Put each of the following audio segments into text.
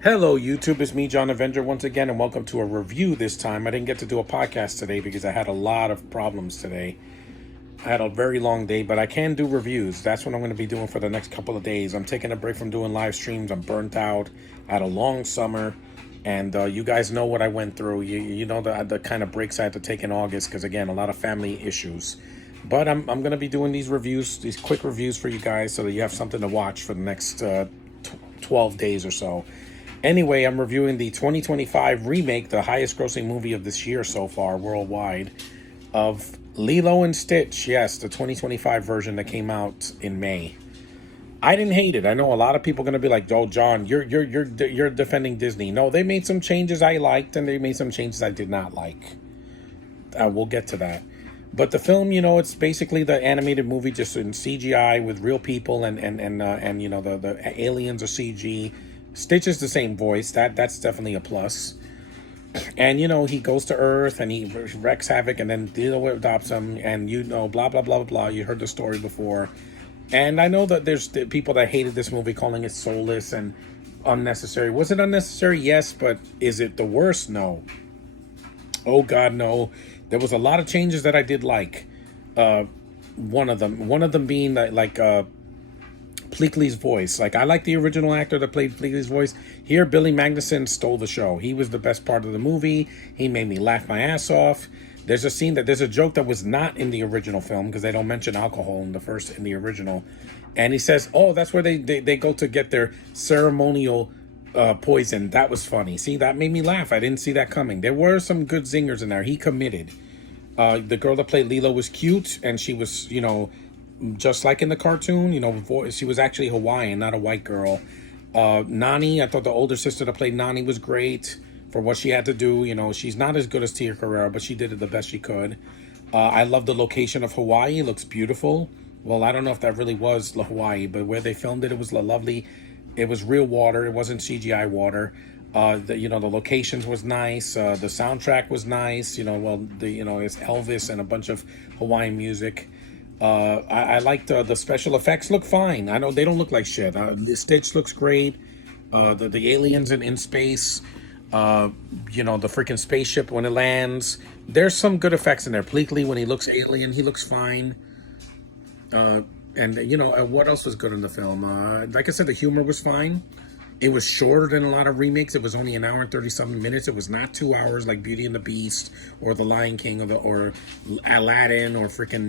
Hello, YouTube. It's me, John Avenger, once again, and welcome to a review this time. I didn't get to do a podcast today because I had a lot of problems today. I had a very long day, but I can do reviews. That's what I'm going to be doing for the next couple of days. I'm taking a break from doing live streams. I'm burnt out. I had a long summer, and you guys know what I went through. You know the kind of breaks I had to take in August because, again, a lot of family issues. But I'm going to be doing these reviews, these quick reviews for you guys so that you have something to watch for the next 12 days or so. Anyway, I'm reviewing the 2025 remake, the highest grossing movie of this year so far worldwide, of Lilo&Stitch. Yes, the 2025 version that came out in May. I didn't hate it. I know a lot of people are gonna be like, "Oh, John, you're defending Disney." No, they made some changes I liked, and they made some changes I did not like. We'll get to that. But the film, it's basically the animated movie just in CGI with real people, and the aliens are CG. Stitch is the same voice. That's definitely a plus. And he goes to Earth and he wreaks havoc, and then Lilo adopts him, and blah blah blah blah. You heard the story before, and I know that there's people that hated this movie, calling it soulless and unnecessary. Was it unnecessary? Yes, but is it the worst? No. Oh God, no. There was a lot of changes that I did like. One of them being Pleakley's voice. Like, I like the original actor that played Pleakley's voice. Here, Billy Magnuson stole the show. He was the best part of the movie. He made me laugh my ass off. There's a joke that was not in the original film because they don't mention alcohol in the original. And he says, "Oh, that's where they go to get their ceremonial poison." That was funny. See, that made me laugh. I didn't see that coming. There were some good zingers in there. He committed. The girl that played Lilo was cute, and she was, just like in the cartoon, she was actually Hawaiian, not a white girl. Nani, I thought the older sister that played Nani was great for what she had to do. She's not as good as Tia Carrera, but she did it the best she could. I love the location of Hawaii. It looks beautiful. Well, I don't know if that really was Hawaii, but where they filmed it, it was lovely. It was real water. It wasn't CGI water. The locations was nice. The soundtrack was nice. It's Elvis and a bunch of Hawaiian music. I liked the special effects look fine. I know they don't look like shit. The Stitch looks great. The aliens in space. The freaking spaceship when it lands. There's some good effects in there. Pleakley, when he looks alien, he looks fine. And what else was good in the film? Like I said, the humor was fine. It was shorter than a lot of remakes. It was only an hour and 30-something minutes. It was not 2 hours like Beauty and the Beast or The Lion King or Aladdin or freaking,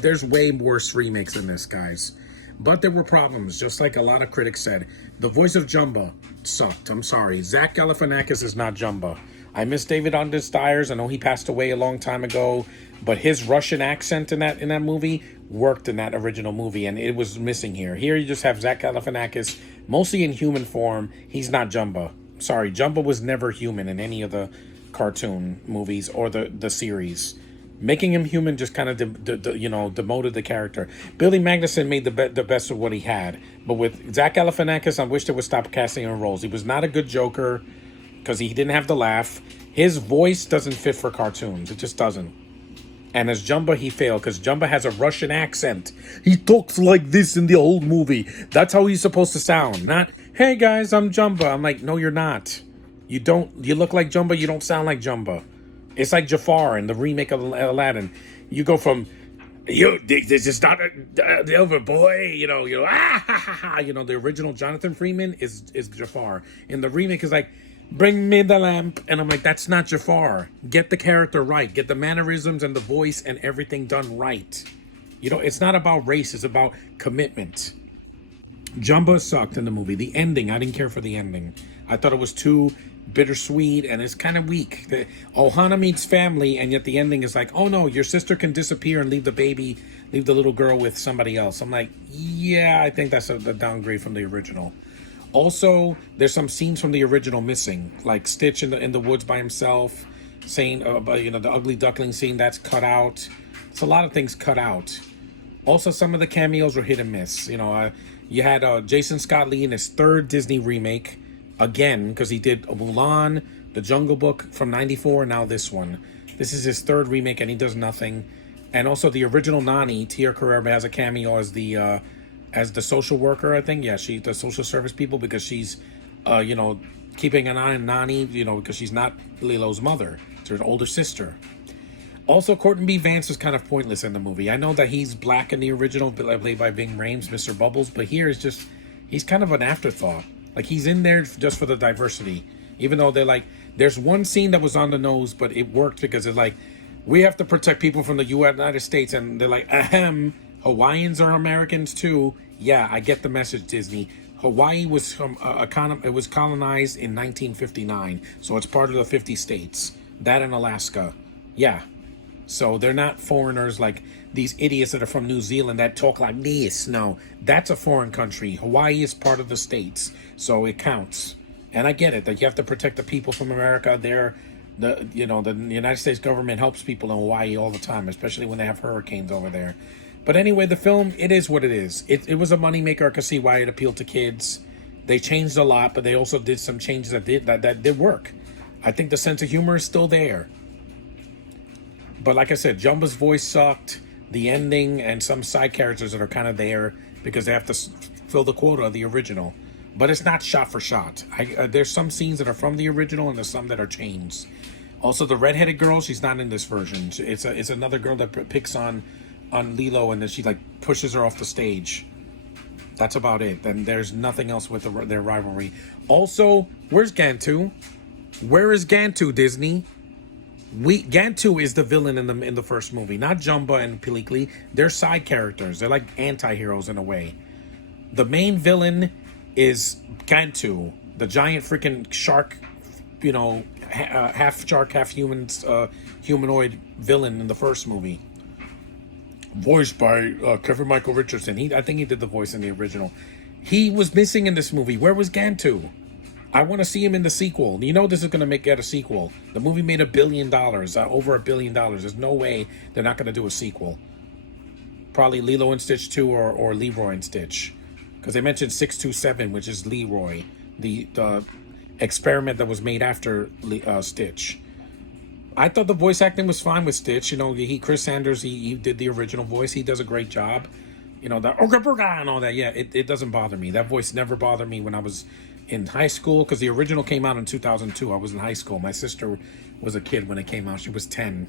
there's way worse remakes than this, guys. But there were problems, just like a lot of critics said. The voice of Jumba sucked. I'm sorry. Zach Galifianakis is not Jumba. I miss David Stiers. I know he passed away a long time ago, but his Russian accent in that movie worked in that original movie, and it was missing here. Here you just have Zach Galifianakis, mostly in human form. He's not Jumba. Sorry, Jumba was never human in any of the cartoon movies or the series. Making him human just kind of demoted the character. Billy Magnuson made the best of what he had, but with Zach Galifianakis, I wish they would stop casting him in roles. He was not a good Joker because he didn't have the laugh. His voice doesn't fit for cartoons. It just doesn't. And as Jumba, he failed because Jumba has a Russian accent. He talks like this in the old movie. That's how he's supposed to sound. Not, "Hey guys, I'm Jumba." I'm like, no, you're not. You don't. You look like Jumba. You don't sound like Jumba. It's like Jafar in the remake of Aladdin. You go from, "This is not the over boy." Ah ha ha ha. The original Jonathan Freeman is Jafar. In the remake is like, "Bring me the lamp." And I'm like, that's not Jafar. Get the character right. Get the mannerisms and the voice and everything done right. It's not about race. It's about commitment. Jumba sucked in the movie. The ending, I didn't care for the ending. I thought it was too bittersweet and it's kind of weak. Ohana meets family, and yet the ending is like, "Oh no, your sister can disappear and leave the little girl with somebody else." I'm like, yeah, I think that's a downgrade from the original. Also, there's some scenes from the original missing, like Stitch in the woods by himself, saying, the ugly duckling scene, that's cut out. It's a lot of things cut out. Also, some of the cameos were hit and miss. You had Jason Scott Lee in his third Disney remake, again, because he did Mulan, The Jungle Book from '94, and now this one. This is his third remake, and he does nothing. And also, the original Nani, Tia Carrera, has a cameo as the social worker, I think. Yeah, the social service people, because she's you know, keeping an eye on Nani, you know, because she's not Lilo's mother. It's her older sister. Also, Courtney B. Vance is kind of pointless in the movie. I know that he's black in the original, played by Bing Rames, Mr. Bubbles, but here is just, he's kind of an afterthought. Like, he's in there just for the diversity. Even though they're like, there's one scene that was on the nose, but it worked because it's like, we have to protect people from the United States, and they're like, ahem, Hawaiians are Americans too. Yeah, I get the message, Disney. Hawaii was it was colonized in 1959, so it's part of the 50 states. That and Alaska. Yeah. So they're not foreigners like these idiots that are from New Zealand that talk like this. No, that's a foreign country. Hawaii is part of the states, so it counts. And I get it that you have to protect the people from America. The United States government helps people in Hawaii all the time, especially when they have hurricanes over there. But anyway, the film, it is what it is. It was a moneymaker. I could see why it appealed to kids. They changed a lot, but they also did some changes that did work. I think the sense of humor is still there. But like I said, Jumba's voice sucked. The ending and some side characters that are kind of there because they have to fill the quota of the original. But it's not shot for shot. There's some scenes that are from the original and there's some that are changed. Also, the redheaded girl, she's not in this version. It's another girl that picks on Lilo, and then she like pushes her off the stage. That's about it. Then there's nothing else with their rivalry. Also, where's Gantu? Where is Gantu, Disney? Gantu is the villain in the first movie, not Jumba and Pilikli. They're side characters. They're like anti-heroes in a way. The main villain is Gantu, the giant freaking shark, you know, half shark, half human, humanoid villain in the first movie. Voiced by Kevin Michael Richardson. I think he did the voice in the original. He was missing in this movie. Where was Gantu? I want to see him in the sequel. You know this is going to get a sequel. The movie made $1 billion, over $1 billion. There's no way they're not going to do a sequel. Probably Lilo and Stitch 2 or Leroy and Stitch. Because they mentioned 627, which is Leroy. The experiment that was made after Stitch. I thought the voice acting was fine with Stitch. You know, Chris Sanders, he did the original voice. He does a great job. You know, the Oga Burga and all that. Yeah, it doesn't bother me. That voice never bothered me when I was in high school, because the original came out in 2002. I was in high school. My sister was a kid when it came out. She was 10.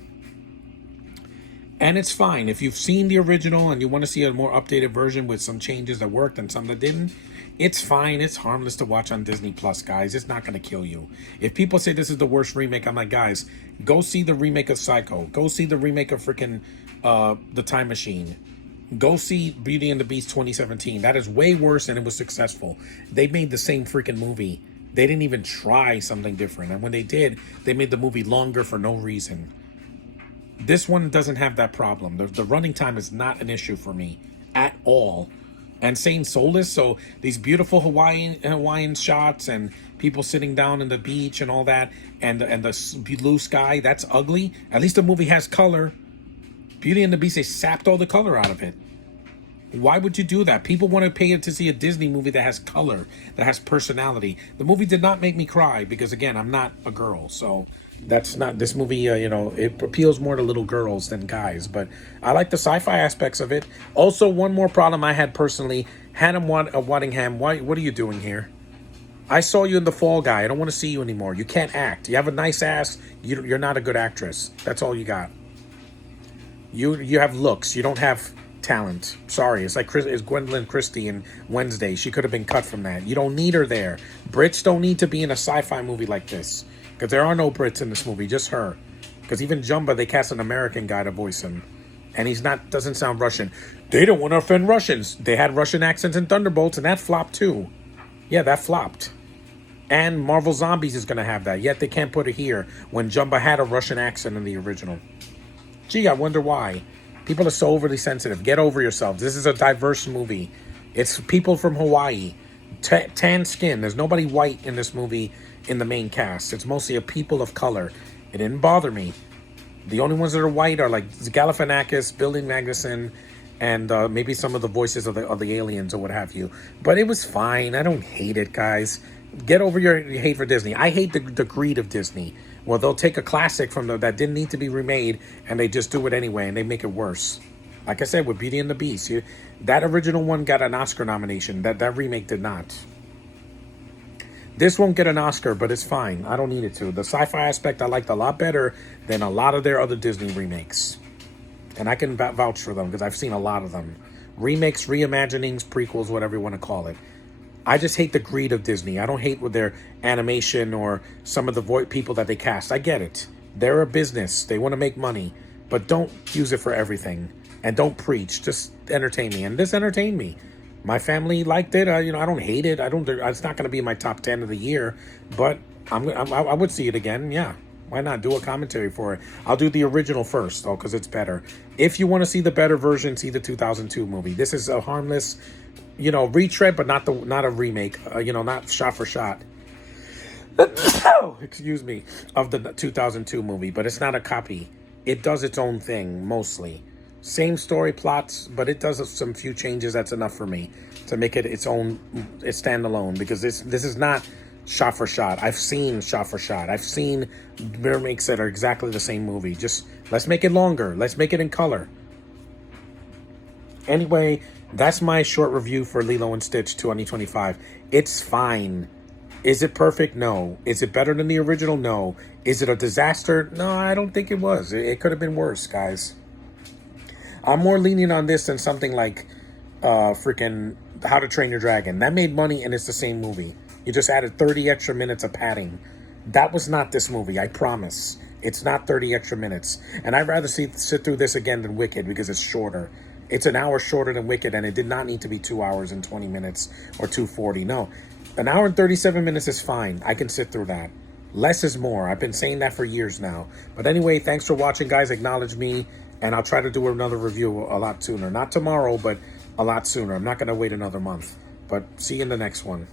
And it's fine. If you've seen the original and you want to see a more updated version with some changes that worked and some that didn't, it's fine. It's harmless to watch on Disney Plus, guys. It's not going to kill you. If people say this is the worst remake, I'm like, guys, go see the remake of Psycho. Go see the remake of freaking The Time Machine. Go see Beauty and the Beast 2017. That is way worse, and it was successful. They made the same freaking movie. They didn't even try something different. And when they did, they made the movie longer for no reason. This one doesn't have that problem. The running time is not an issue for me at all. And same soulless, so these beautiful Hawaiian shots and people sitting down in the beach and all that, and the blue sky, that's ugly. At least the movie has color. Beauty and the Beast, they sapped all the color out of it. Why would you do that? People want to pay to see a Disney movie that has color, that has personality. The movie did not make me cry because, again, I'm not a girl. So that's not, this movie, it appeals more to little girls than guys. But I like the sci-fi aspects of it. Also, one more problem I had personally, Hannah Waddingham, what are you doing here? I saw you in The Fall Guy. I don't want to see you anymore. You can't act. You have a nice ass. You're not a good actress. That's all you got. You have looks. You don't have talent. Sorry. It's like it's Gwendolyn Christie in Wednesday. She could have been cut from that. You don't need her there. Brits don't need to be in a sci-fi movie like this. Because there are no Brits in this movie. Just her. Because even Jumba, they cast an American guy to voice him. And doesn't sound Russian. They don't want to offend Russians. They had Russian accents in Thunderbolts, and that flopped too. Yeah, that flopped. And Marvel Zombies is going to have that. Yet they can't put it here when Jumba had a Russian accent in the original. Gee, I wonder why. People are so overly sensitive. Get over yourselves. This is a diverse movie. It's people from Hawaii. Tan skin. There's nobody white in this movie in the main cast. It's mostly a people of color. It didn't bother me. The only ones that are white are like Galifianakis, Billy Magnuson, and maybe some of the voices of the aliens or what have you. But it was fine. I don't hate it, guys. Get over your hate for Disney. I hate the greed of Disney. Well, they'll take a classic from that didn't need to be remade, and they just do it anyway, and they make it worse. Like I said, with Beauty and the Beast, that original one got an Oscar nomination. That remake did not. This won't get an Oscar, but it's fine. I don't need it to. The sci-fi aspect I liked a lot better than a lot of their other Disney remakes. And I can vouch for them because I've seen a lot of them. Remakes, reimaginings, prequels, whatever you want to call it. I just hate the greed of Disney. I don't hate with their animation or some of the people that they cast. I get it. They're a business. They want to make money. But don't use it for everything. And don't preach. Just entertain me. And this entertained me. My family liked it. I don't hate it. It's not going to be in my top 10 of the year. But I would see it again. Yeah. Why not do a commentary for it? I'll do the original first, though, because it's better. If you want to see the better version, see the 2002 movie. This is a harmless, retread, but not a remake. Not shot for shot. Excuse me, of the 2002 movie, but it's not a copy. It does its own thing mostly. Same story plots, but it does some few changes. That's enough for me to make it its own, it's standalone, because this is not shot for shot. I've seen shot for shot. I've seen remakes that are exactly the same movie. Just let's make it longer. Let's make it in color. Anyway, that's my short review for Lilo&Stitch 2025. It's fine. Is it perfect? No. Is it better than the original? No. Is it a disaster? No, I don't think it was. It could have been worse, guys. I'm more lenient on this than something like freaking How to Train Your Dragon. That made money and it's the same movie. You just added 30 extra minutes of padding. That was not this movie, I promise. It's not 30 extra minutes. And I'd rather sit through this again than Wicked because it's shorter. It's an hour shorter than Wicked, and it did not need to be 2 hours and 20 minutes or 2:40. No, an hour and 37 minutes is fine. I can sit through that. Less is more. I've been saying that for years now. But anyway, thanks for watching, guys. Acknowledge me. And I'll try to do another review a lot sooner. Not tomorrow, but a lot sooner. I'm not going to wait another month. But see you in the next one.